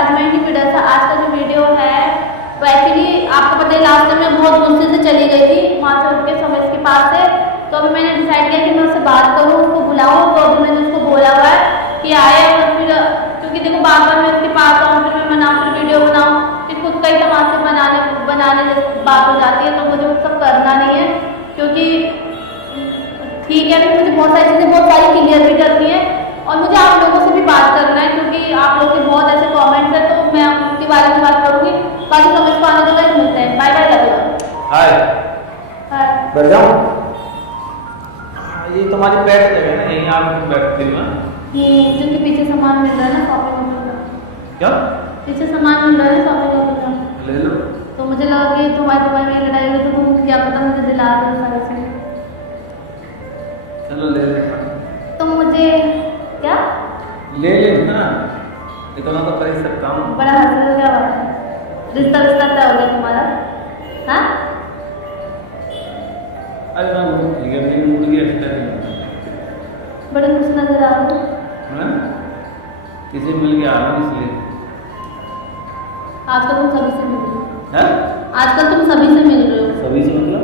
आज मैं ही वीडियो था। आज का जो वीडियो है वो एक्चुअली आपको पता है लास्ट टाइम मैं बहुत मुश्किल से चली गई थी वहाँ से उठ के समय के पास से। तो अभी मैंने डिसाइड किया कि मैं उससे बात करूँ, उसको बुलाऊँ। तो अभी मैंने उसको बोला हुआ है कि आए, और फिर क्योंकि देखो बार बार मैं उसके पास आऊँ, फिर मैं मनाऊँ, फिर वीडियो बनाऊँ, फिर खुद का ही तमाशे बनाने जैसे बात हो जाती है। तो मुझे वो सब करना नहीं है, क्योंकि ठीक है फिर मुझे बहुत सारी चीज़ें बहुत सारी क्लियर भी करनी है, और मुझे आप लोगों से भी बात करना है, क्योंकि आप लोग के बहुत ऐसे कमेंट्स हैं। तो मैं उनके बारे में बात करूँगी। बाकी समझ को आने तो मिलते हैं। Bye bye, love you. Hi hi. बैठ जाओ। ये तुम्हारी बैठ जगह है ना, यहीं आप बैठती हो ना। क्योंकि पीछे सामान मिल रहा है ना शॉपिंग का। क्या पीछे सामान मिल रहा है ना शॉपिंग का, ले लो। तो मुझे लगा कि तुम्हारी में लड़ाई हुई तो तुम क्या पता मुझे दिला दो सारे से। चलो ले ले। तो मुझे क्या ले ले ना, इतना तो कर ही सकता हूँ। बड़ा हंस रहे हो, क्या बात है? रिश्ता रिश्ता तय हो गया तुम्हारा? हाँ अरे ना वो ठीक है, मेरी मूड की एक्स्ट्रा बड़े खुश नजर आ रहे हो। है, किसी मिल के आ रहा हूँ इसलिए। आजकल तुम सभी से मिल रहे हो। है आजकल तुम सभी से मिल रहे हो। सभी से मतलब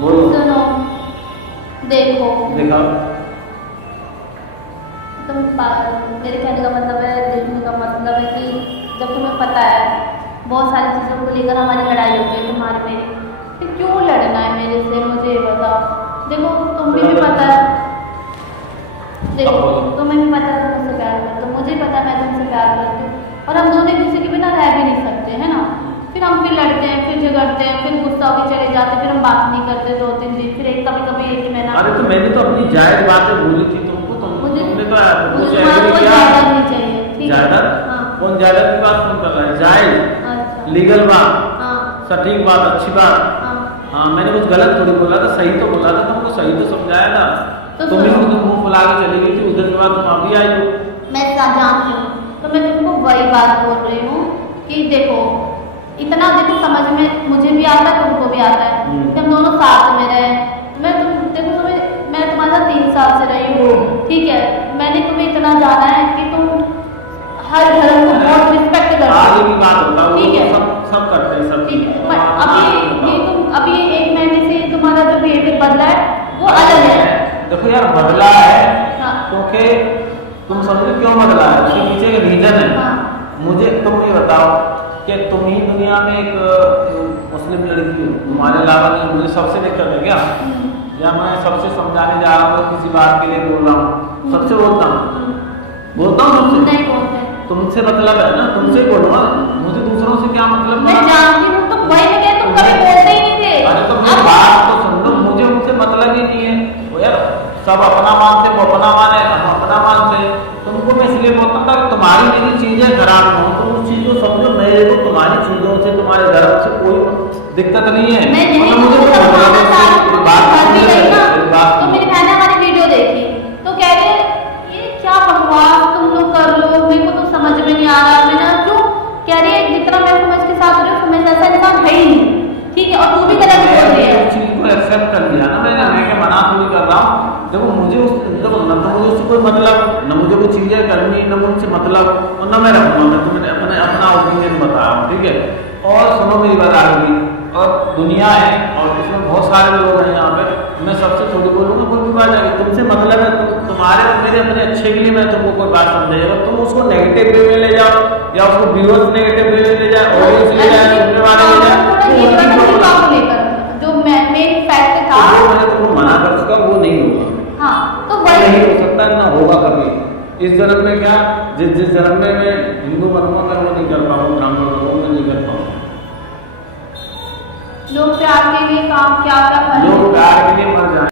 बोलो। सुनो, देखो, दिखाओ। तुम मेरे कहने का मतलब है, देखने का मतलब है कि जब तुम्हें पता है बहुत सारी चीज़ों को लेकर हमारी लड़ाई हो गई तुम्हारे मेरी, फिर क्यों लड़ना है मेरे से, मुझे बताओ। देखो तुम्हें भी पता है, देखो तुम्हें भी पता है तुम मुझसे प्यार करते हो, मुझे पता है मैं तुमसे प्यार करती हूँ, और हम दोनों एक दूसरे के बिना रह भी नहीं सकते, है ना। फिर हम फिर लड़ते हैं, फिर झगड़ते हैं, फिर गुस्सा होकर चले जाते हैं, फिर हम बात नहीं करते 2-3 दिन, फिर एक कभी कभी एक महीना। अरे तो मैंने तो अपनी जायज बातें बोली थी तुमको, मुझे तुमने तो मुझे कोई ज़्यादा नहीं चाहिए, ठीक है? जायदाद। हाँ। कौन जायदाद की बात कौन कर रहा है? जायज अच्छा। लीगल बात, हाँ सटीक बात, अच्छी बात। हाँ। हाँ मैंने कुछ गलत थोड़ी बोला था, सही तो बोला था, तुमको सही तो समझाया था। तो तुम ही मुझे मुंह फुला के चली गई थी, उस दिन के बाद तुम अभी आई हो। मैं जानती हूँ, तो मैं तुमको वही बात बोल रही हूँ कि देखो इतना देखो समझ में मुझे भी आता है, तुमको भी आता है कि हम दोनों साथ में रहे। मैं तुम देखो मैं तुम्हारे साथ 3 साल से रही हूँ, ठीक है। मैंने तुम्हें इतना जाना है कि तुम हर धर्म को बहुत रिस्पेक्ट करते हो। आगे की बात होता है, ठीक है, सब करते हैं, सब ठीक है। अभी 1 महीने से तुम्हारा जो बिहेवियर बदला है वो अलग है। देखो यार बदला है, हाँ। क्योंकि तुम समझो क्यों बदला है, उसके पीछे एक रीजन है। हाँ। मुझे तुम ये बताओ कि तुम ही दुनिया में एक मुस्लिम लड़की हो, तुम्हारे अलावा नहीं, मुझे सबसे दिक्कत है क्या? या मैं सबसे समझाने जा रहा हूँ, किसी बात के लिए बोल रहा हूँ, सबसे बोलता हूँ सबसे नहीं बोलते। तुमसे मतलब है ना, तुमसे बोलूँगा, मुझे दूसरों से क्या मतलब? मैं जानती हूँ, तो वही मैं कहती हूँ, कभी बोलते ही नहीं थे। अरे तो मेरी बात तो सुन लो, मुझे उनसे मतलब ही नहीं है। वो यार सब अपना मानते, वो अपना माने, हम अपना मानते। तुमको मैं इसलिए बोलता था कि तुम्हारी मेरी चीजें खराब हो, तो उस चीज को समझो, मेरे को तुम्हारी चीजों से, तुम्हारे धर्म से कोई दिक्कत नहीं है। मैं यही मुझे तो बात घर भी गई ना, तो मेरी बहन ने हमारी वीडियो देखी, तो कह रहे ये क्या बकवास तुम लोग कर लो, मेरे को तो समझ में नहीं आ रहा। मैंने क्यों कह रही है, जितना मैं समझ के साथ रही हूँ, समझ ऐसा इंसान है ही नहीं, ठीक है। और तू भी गलत बोल रही है। उस चीज को एक्सेप्ट कर लिया ना मैंने, मैं क्या मना थोड़ी कर रहा हूँ। देखो मुझे देखो न तो मुझे उससे कोई मतलब, न मुझे कोई चीजें करनी, न मुझसे मतलब, और न मैं रखूँगा। मैं तुम्हें अपना ओपिनियन बता रहा हूँ, ठीक है। और सुनो मेरी बात आगे, और दुनिया है और इसमें बहुत सारे लोग हैं यहाँ पे, मैं सबसे थोड़ी बोलूँगा, कोई भी बात आएगी तुमसे मतलब है, तुम्हारे और मेरे अपने अच्छे के लिए मैं तुमको कोई बात समझाइएगा, तुम उसको नेगेटिव वे में ले जाओ, या उसको व्यूअर्स नेगेटिव वे में ले जाए, ऑडियंस ले जाए, सुनने वाले ले जाए, जो मेन फैक्ट था मैंने तुमको मना कर चुका, वो नहीं होगा। हाँ, तो वही नहीं हो सकता, ना होगा कभी इस जन्म में। क्या जिस जन्म में मैं हिंदू बनूंगा, मैं वो नहीं कर पाऊंगा, ब्राह्मण बनूंगा, मैं नहीं कर पाऊंगा। लोग प्यार के लिए काम क्या क्या लोग प्यार के लिए मर जाए।